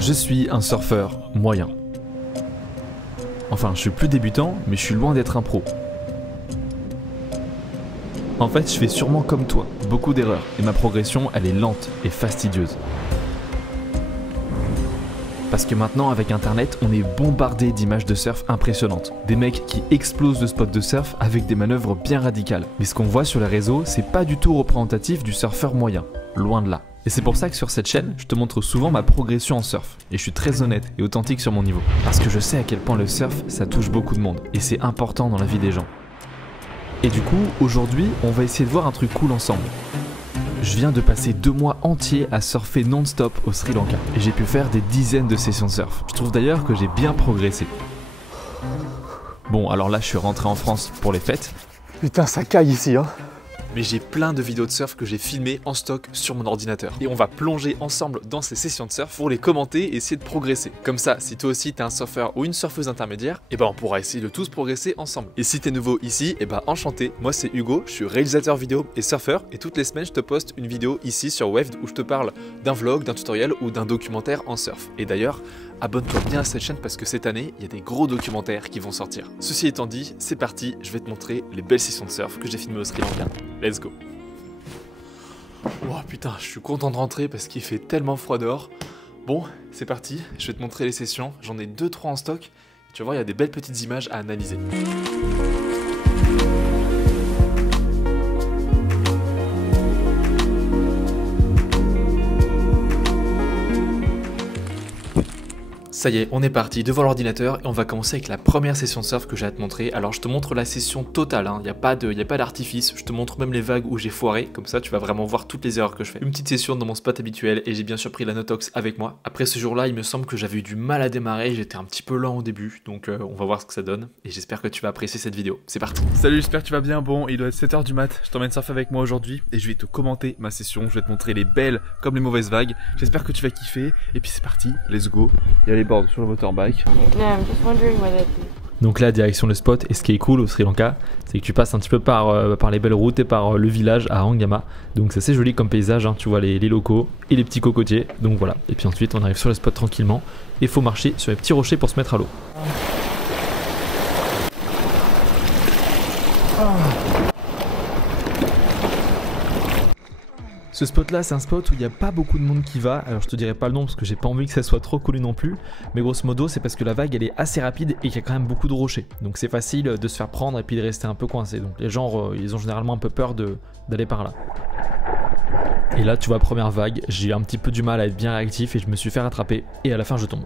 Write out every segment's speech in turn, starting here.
Je suis un surfeur moyen. Enfin, je suis plus débutant, mais je suis loin d'être un pro. En fait, je fais sûrement comme toi, beaucoup d'erreurs, et ma progression, elle est lente et fastidieuse. Parce que maintenant, avec internet, on est bombardé d'images de surf impressionnantes. Des mecs qui explosent de spots de surf avec des manœuvres bien radicales. Mais ce qu'on voit sur les réseaux, c'est pas du tout représentatif du surfeur moyen. Loin de là. Et c'est pour ça que sur cette chaîne, je te montre souvent ma progression en surf. Et je suis très honnête et authentique sur mon niveau. Parce que je sais à quel point le surf, ça touche beaucoup de monde. Et c'est important dans la vie des gens. Et du coup, aujourd'hui, on va essayer de voir un truc cool ensemble. Je viens de passer 2 mois entiers à surfer non-stop au Sri Lanka. Et j'ai pu faire des dizaines de sessions de surf. Je trouve d'ailleurs que j'ai bien progressé. Bon, alors là, je suis rentré en France pour les fêtes. Putain, ça caille ici, hein. Mais j'ai plein de vidéos de surf que j'ai filmées en stock sur mon ordinateur. Et on va plonger ensemble dans ces sessions de surf pour les commenter et essayer de progresser. Comme ça, si toi aussi t'es un surfeur ou une surfeuse intermédiaire, et ben on pourra essayer de tous progresser ensemble. Et si t'es nouveau ici, et ben enchanté, moi c'est Hugo, je suis réalisateur vidéo et surfeur, et toutes les semaines je te poste une vidéo ici sur Waved où je te parle d'un vlog, d'un tutoriel ou d'un documentaire en surf. Et d'ailleurs, abonne-toi bien à cette chaîne parce que cette année, il y a des gros documentaires qui vont sortir. Ceci étant dit, c'est parti, je vais te montrer les belles sessions de surf que j'ai filmées au Sri Lanka. Let's go. Oh putain, je suis content de rentrer parce qu'il fait tellement froid dehors. Bon, c'est parti, je vais te montrer les sessions. J'en ai 2-3 en stock. Tu vas voir, il y a des belles petites images à analyser. Ça y est, on est parti devant l'ordinateur et on va commencer avec la première session de surf que j'ai à te montrer. Alors je te montre la session totale, hein. Il n'y a pas d'artifice, je te montre même les vagues où j'ai foiré, comme ça tu vas vraiment voir toutes les erreurs que je fais. Une petite session dans mon spot habituel et j'ai bien sûr pris la Notox avec moi. Après ce jour-là, il me semble que j'avais eu du mal à démarrer, j'étais un petit peu lent au début, donc on va voir ce que ça donne et j'espère que tu vas apprécier cette vidéo. C'est parti. Salut, j'espère que tu vas bien. Bon, il doit être 7h du mat, je t'emmène surfer avec moi aujourd'hui et je vais te commenter ma session, je vais te montrer les belles comme les mauvaises vagues. J'espère que tu vas kiffer et puis c'est parti, let's go. Il y a les boards sur le motorbike. Donc là, direction le spot, et ce qui est cool au Sri Lanka, c'est que tu passes un petit peu par les belles routes et par le village à Angama. Donc c'est assez joli comme paysage, hein. Tu vois les locaux et les petits cocotiers. Donc voilà, et puis ensuite on arrive sur le spot tranquillement et il faut marcher sur les petits rochers pour se mettre à l'eau. Ce spot là, c'est un spot où il n'y a pas beaucoup de monde qui va. Alors je te dirai pas le nom parce que j'ai pas envie que ça soit trop collé non plus, mais grosso modo c'est parce que la vague elle est assez rapide et qu'il y a quand même beaucoup de rochers, donc c'est facile de se faire prendre et puis de rester un peu coincé. Donc les gens ils ont généralement un peu peur d'aller par là. Et là tu vois, première vague, j'ai un petit peu du mal à être bien réactif et je me suis fait rattraper et à la fin je tombe.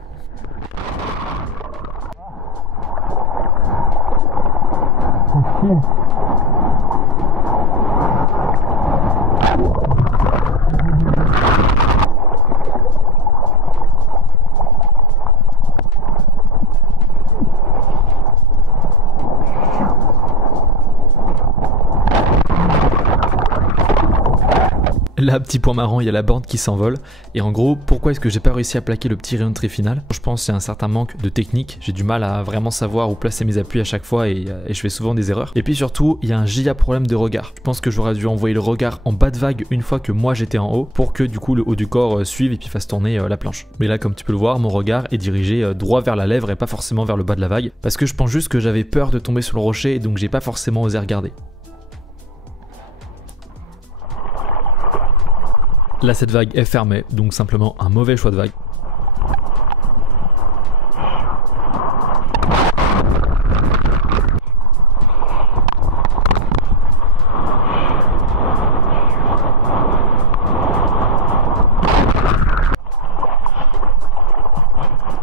Là, petit point marrant, il y a la board qui s'envole. Et en gros, pourquoi est-ce que j'ai pas réussi à plaquer le petit re-entry final? Je pense que c'est un certain manque de technique. J'ai du mal à vraiment savoir où placer mes appuis à chaque fois et je fais souvent des erreurs. Et puis surtout, il y a un giga problème de regard. Je pense que j'aurais dû envoyer le regard en bas de vague une fois que moi j'étais en haut pour que du coup le haut du corps suive et puis fasse tourner la planche. Mais là, comme tu peux le voir, mon regard est dirigé droit vers la lèvre et pas forcément vers le bas de la vague. Parce que je pense juste que j'avais peur de tomber sur le rocher et donc j'ai pas forcément osé regarder. Là, cette vague est fermée, donc simplement un mauvais choix de vague.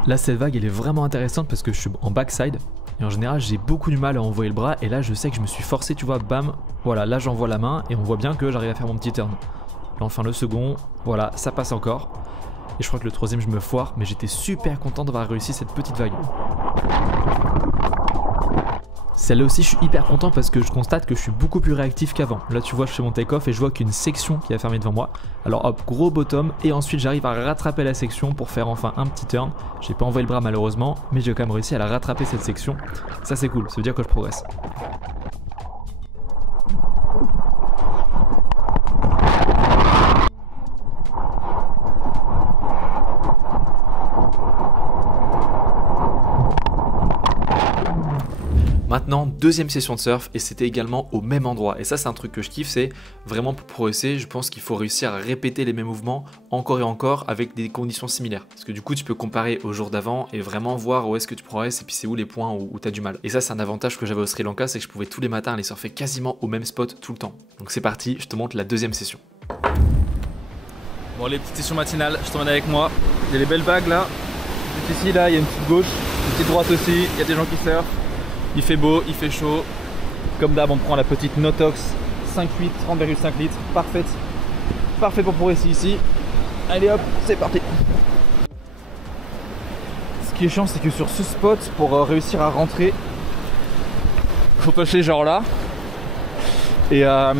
Là, cette vague, elle est vraiment intéressante parce que je suis en backside. Et en général, j'ai beaucoup de mal à envoyer le bras. Et là, je sais que je me suis forcé, tu vois, bam. Voilà, là, j'envoie la main et on voit bien que j'arrive à faire mon petit turn. Enfin le second, voilà, ça passe encore. Et je crois que le troisième je me foire, mais j'étais super content d'avoir réussi cette petite vague. Celle-là aussi je suis hyper content parce que je constate que je suis beaucoup plus réactif qu'avant. Là tu vois, je fais mon take-off et je vois qu'une section qui a fermé devant moi. Alors hop, gros bottom, et ensuite j'arrive à rattraper la section pour faire enfin un petit turn. J'ai pas envoyé le bras malheureusement, mais j'ai quand même réussi à la rattraper cette section. Ça c'est cool, ça veut dire que je progresse. Maintenant, deuxième session de surf et c'était également au même endroit. Et ça, c'est un truc que je kiffe, c'est vraiment pour progresser, je pense qu'il faut réussir à répéter les mêmes mouvements encore et encore avec des conditions similaires. Parce que du coup, tu peux comparer au jour d'avant et vraiment voir où est-ce que tu progresses et puis c'est où les points où tu as du mal. Et ça, c'est un avantage que j'avais au Sri Lanka, c'est que je pouvais tous les matins aller surfer quasiment au même spot tout le temps. Donc c'est parti, je te montre la deuxième session. Bon, les petites sessions matinales, je t'emmène avec moi. Il y a les belles vagues là. Juste ici, là, il y a une petite gauche, une petite droite aussi. Il y a des gens qui surfent. Il fait beau, il fait chaud. Comme d'hab, on prend la petite Notox 5.8, 30,5 litres. Parfaite. Parfait pour progresser ici. Allez hop, c'est parti. Ce qui est chiant, c'est que sur ce spot, pour réussir à rentrer, faut pêcher genre là. Et il y a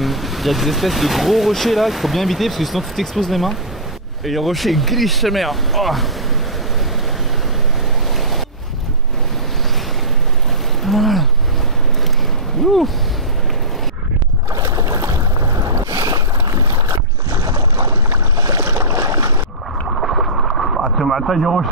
des espèces de gros rochers là qu'il faut bien éviter parce que sinon tu t'exposes les mains. Et le rocher glisse sa mère. Oh. Voilà. Ouh. Ah, c'est ma taille du rocher.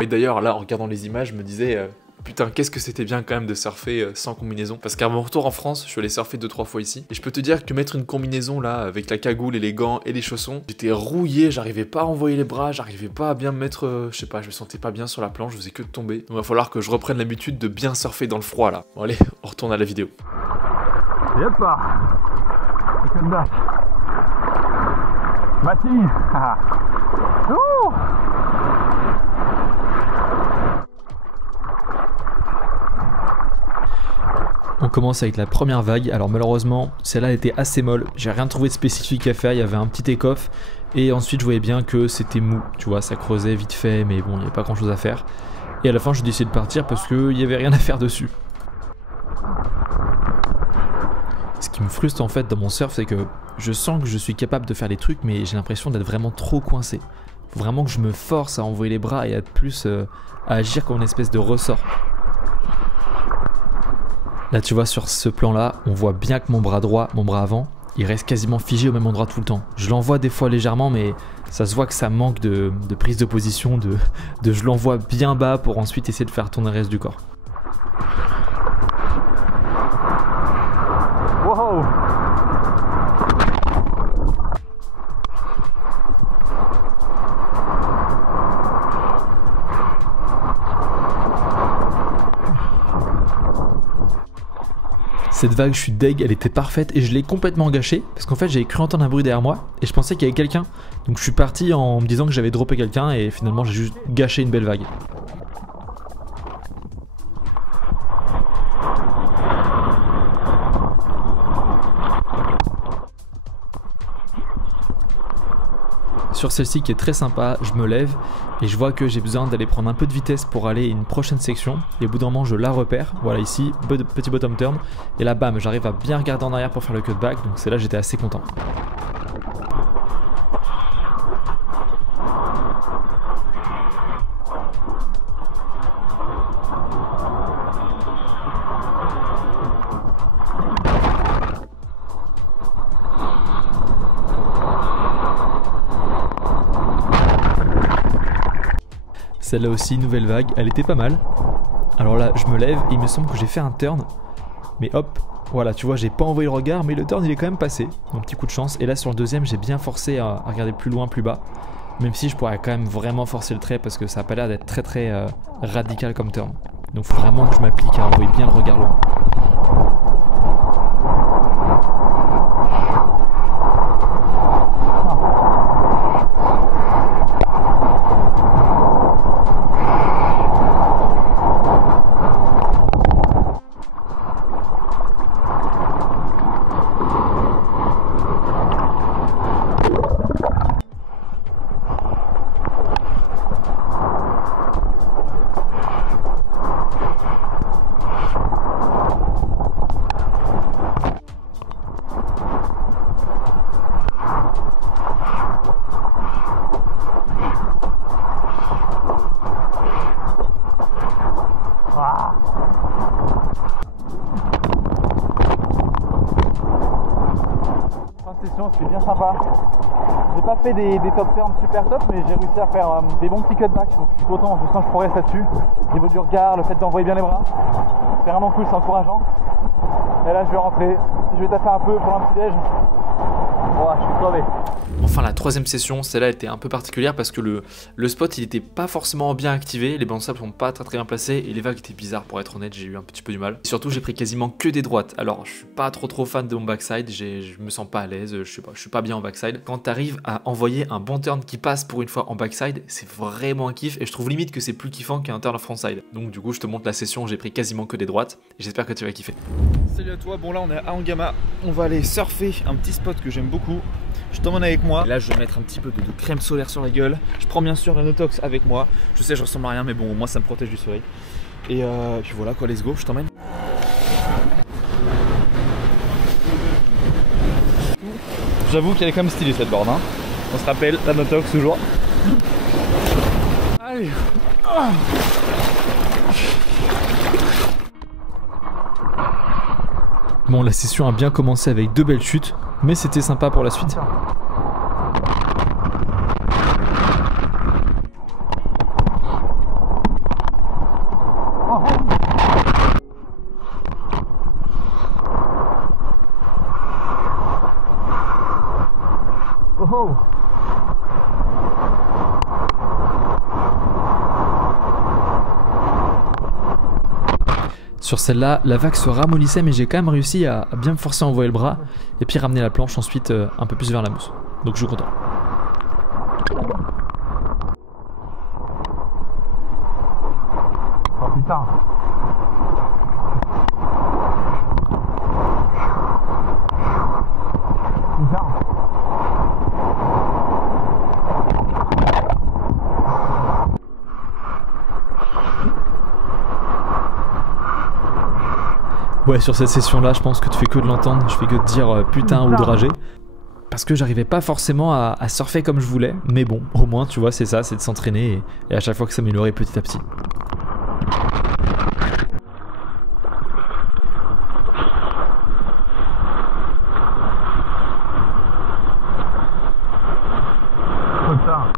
Et d'ailleurs, là, en regardant les images, je me disais... Putain, qu'est-ce que c'était bien quand même de surfer sans combinaison. Parce qu'à mon retour en France, je suis allé surfer 2-3 fois ici. Et je peux te dire que mettre une combinaison là, avec la cagoule et les gants et les chaussons, j'étais rouillé, j'arrivais pas à envoyer les bras, j'arrivais pas à bien me mettre, je sais pas, je me sentais pas bien sur la planche, je faisais que de tomber. Donc il va falloir que je reprenne l'habitude de bien surfer dans le froid là. Bon allez, on retourne à la vidéo. Yep. Welcome back. Mati. Ouh. On commence avec la première vague, alors malheureusement celle-là était assez molle, j'ai rien trouvé de spécifique à faire, il y avait un petit take-off et ensuite je voyais bien que c'était mou, tu vois, ça creusait vite fait mais bon il n'y avait pas grand chose à faire. Et à la fin j'ai décidé de partir parce qu'il n'y avait rien à faire dessus. Ce qui me frustre en fait dans mon surf c'est que je sens que je suis capable de faire des trucs mais j'ai l'impression d'être vraiment trop coincé. Faut vraiment que je me force à envoyer les bras et à être plus à agir comme une espèce de ressort. Là tu vois sur ce plan là, on voit bien que mon bras droit, mon bras avant, il reste quasiment figé au même endroit tout le temps. Je l'envoie des fois légèrement mais ça se voit que ça manque de prise de position, de je l'envoie bien bas pour ensuite essayer de faire tourner le reste du corps. Wow. Cette vague, je suis deg, elle était parfaite et je l'ai complètement gâchée parce qu'en fait j'avais cru entendre un bruit derrière moi et je pensais qu'il y avait quelqu'un. Donc je suis parti en me disant que j'avais droppé quelqu'un et finalement j'ai juste gâché une belle vague. Sur celle-ci qui est très sympa, je me lève et je vois que j'ai besoin d'aller prendre un peu de vitesse pour aller à une prochaine section. Et au bout d'un moment, je la repère. Voilà ici, petit bottom turn. Et là, bam, j'arrive à bien regarder en arrière pour faire le cutback. Donc c'est là j'étais assez content. Celle-là aussi, nouvelle vague, elle était pas mal. Alors là, je me lève et il me semble que j'ai fait un turn. Mais hop, voilà, tu vois, j'ai pas envoyé le regard, mais le turn il est quand même passé. Donc petit coup de chance. Et là sur le deuxième, j'ai bien forcé à regarder plus loin, plus bas. Même si je pourrais quand même vraiment forcer le trait parce que ça a pas l'air d'être très radical comme turn. Donc faut vraiment que je m'applique à envoyer bien le regard loin. C'était bien sympa. J'ai pas fait des top turns super top, mais j'ai réussi à faire des bons petits cutbacks, donc je suis content, je sens que je progresse là-dessus. Au niveau du regard, le fait d'envoyer bien les bras, c'est vraiment cool, c'est encourageant. Et là je vais rentrer, je vais taffer un peu pour un petit déj. Voilà, je suis crevé. Enfin la troisième session, celle-là était un peu particulière parce que le spot il était pas forcément bien activé, les bancs de sable sont pas très bien placés et les vagues étaient bizarres pour être honnête, j'ai eu un petit peu du mal. Et surtout j'ai pris quasiment que des droites, alors je suis pas trop fan de mon backside, je me sens pas à l'aise, je suis pas bien en backside. Quand t'arrives à envoyer un bon turn qui passe pour une fois en backside, c'est vraiment un kiff et je trouve limite que c'est plus kiffant qu'un turn frontside. Donc du coup je te montre la session, j'ai pris quasiment que des droites et j'espère que tu vas kiffer. Salut à toi, bon là on est à Angama, on va aller surfer un petit spot que j'aime beaucoup. Je t'emmène avec moi. Et là je vais mettre un petit peu de crème solaire sur la gueule. Je prends bien sûr la Notox avec moi. Je sais je ressemble à rien mais bon moi ça me protège du soleil. Et puis voilà quoi, let's go, je t'emmène. J'avoue qu'elle est quand même stylée cette board hein. On se rappelle la Notox toujours. Allez. Bon, la session a bien commencé avec 2 belles chutes, mais c'était sympa pour la suite. Sur celle-là, la vague se ramollissait, mais j'ai quand même réussi à bien me forcer à envoyer le bras et puis ramener la planche ensuite un peu plus vers la mousse. Donc je suis content. Oh putain. Putain. Ouais, sur cette session-là, je pense que tu fais que de l'entendre, je fais que de dire putain ou de rager. Parce que j'arrivais pas forcément à surfer comme je voulais, mais bon, au moins, tu vois, c'est ça, c'est de s'entraîner et à chaque fois que s'améliorer petit à petit. Putain.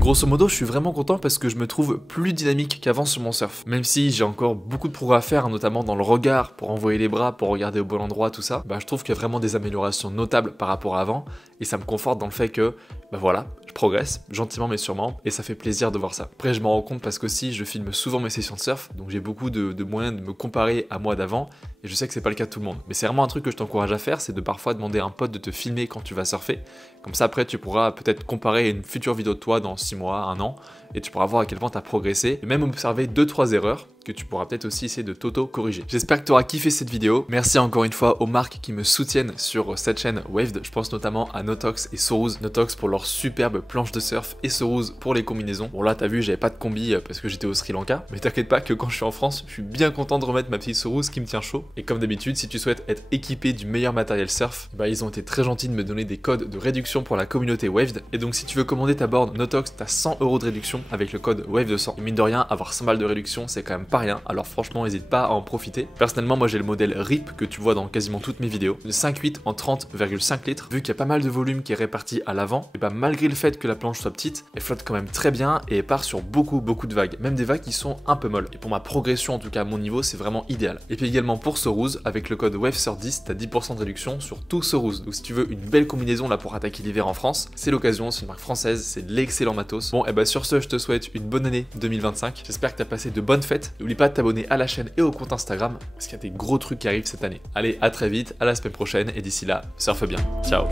Grosso modo, je suis vraiment content parce que je me trouve plus dynamique qu'avant sur mon surf. Même si j'ai encore beaucoup de progrès à faire, notamment dans le regard, pour envoyer les bras, pour regarder au bon endroit, tout ça, je trouve qu'il y a vraiment des améliorations notables par rapport à avant. Et ça me conforte dans le fait que, voilà, je progresse, gentiment mais sûrement, et ça fait plaisir de voir ça. Après, je m'en rends compte parce qu'aussi, je filme souvent mes sessions de surf, donc j'ai beaucoup de moyens de me comparer à moi d'avant, et je sais que c'est pas le cas de tout le monde. Mais c'est vraiment un truc que je t'encourage à faire, c'est de parfois demander à un pote de te filmer quand tu vas surfer. Comme ça, après, tu pourras peut-être comparer une future vidéo de toi dans 6 mois, 1 an, et tu pourras voir à quel point tu as progressé, et même observer 2-3 erreurs que tu pourras peut-être aussi essayer de t'auto-corriger. J'espère que tu auras kiffé cette vidéo. Merci encore une fois aux marques qui me soutiennent sur cette chaîne Waved. Je pense notamment à Notox et Soruz. Notox pour leur superbe planche de surf et Soruz pour les combinaisons. Bon là, t'as vu, j'avais pas de combi parce que j'étais au Sri Lanka, mais t'inquiète pas que quand je suis en France, je suis bien content de remettre ma petite Soruz qui me tient chaud. Et comme d'habitude, si tu souhaites être équipé du meilleur matériel surf, ils ont été très gentils de me donner des codes de réduction pour la communauté Waved. Et donc si tu veux commander ta board Notox, t'as 100 € de réduction avec le code WAVE200. Et mine de rien, avoir 100 balles de réduction, c'est quand même pas rien. Alors franchement, n'hésite pas à en profiter. Personnellement, moi j'ai le modèle RIP que tu vois dans quasiment toutes mes vidéos, de 5.8 en 30,5 litres. Vu qu'il y a pas mal de volume qui est réparti à l'avant, et malgré le fait que la planche soit petite, elle flotte quand même très bien et elle part sur beaucoup de vagues, même des vagues qui sont un peu molles. Et pour ma progression, en tout cas à mon niveau, c'est vraiment idéal. Et puis également pour Soruz, avec le code WAVE10, t'as 10% de réduction sur tout Soruz. Donc si tu veux une belle combinaison là pour attaquer l'hiver en France, c'est l'occasion, c'est une marque française, c'est de l'excellent matos. Bon, et sur ce, je te souhaite une bonne année 2025. J'espère que t'as passé de bonnes fêtes. N'oublie pas de t'abonner à la chaîne et au compte Instagram parce qu'il y a des gros trucs qui arrivent cette année. Allez, à très vite, à la semaine prochaine et d'ici là, surfe bien. Ciao.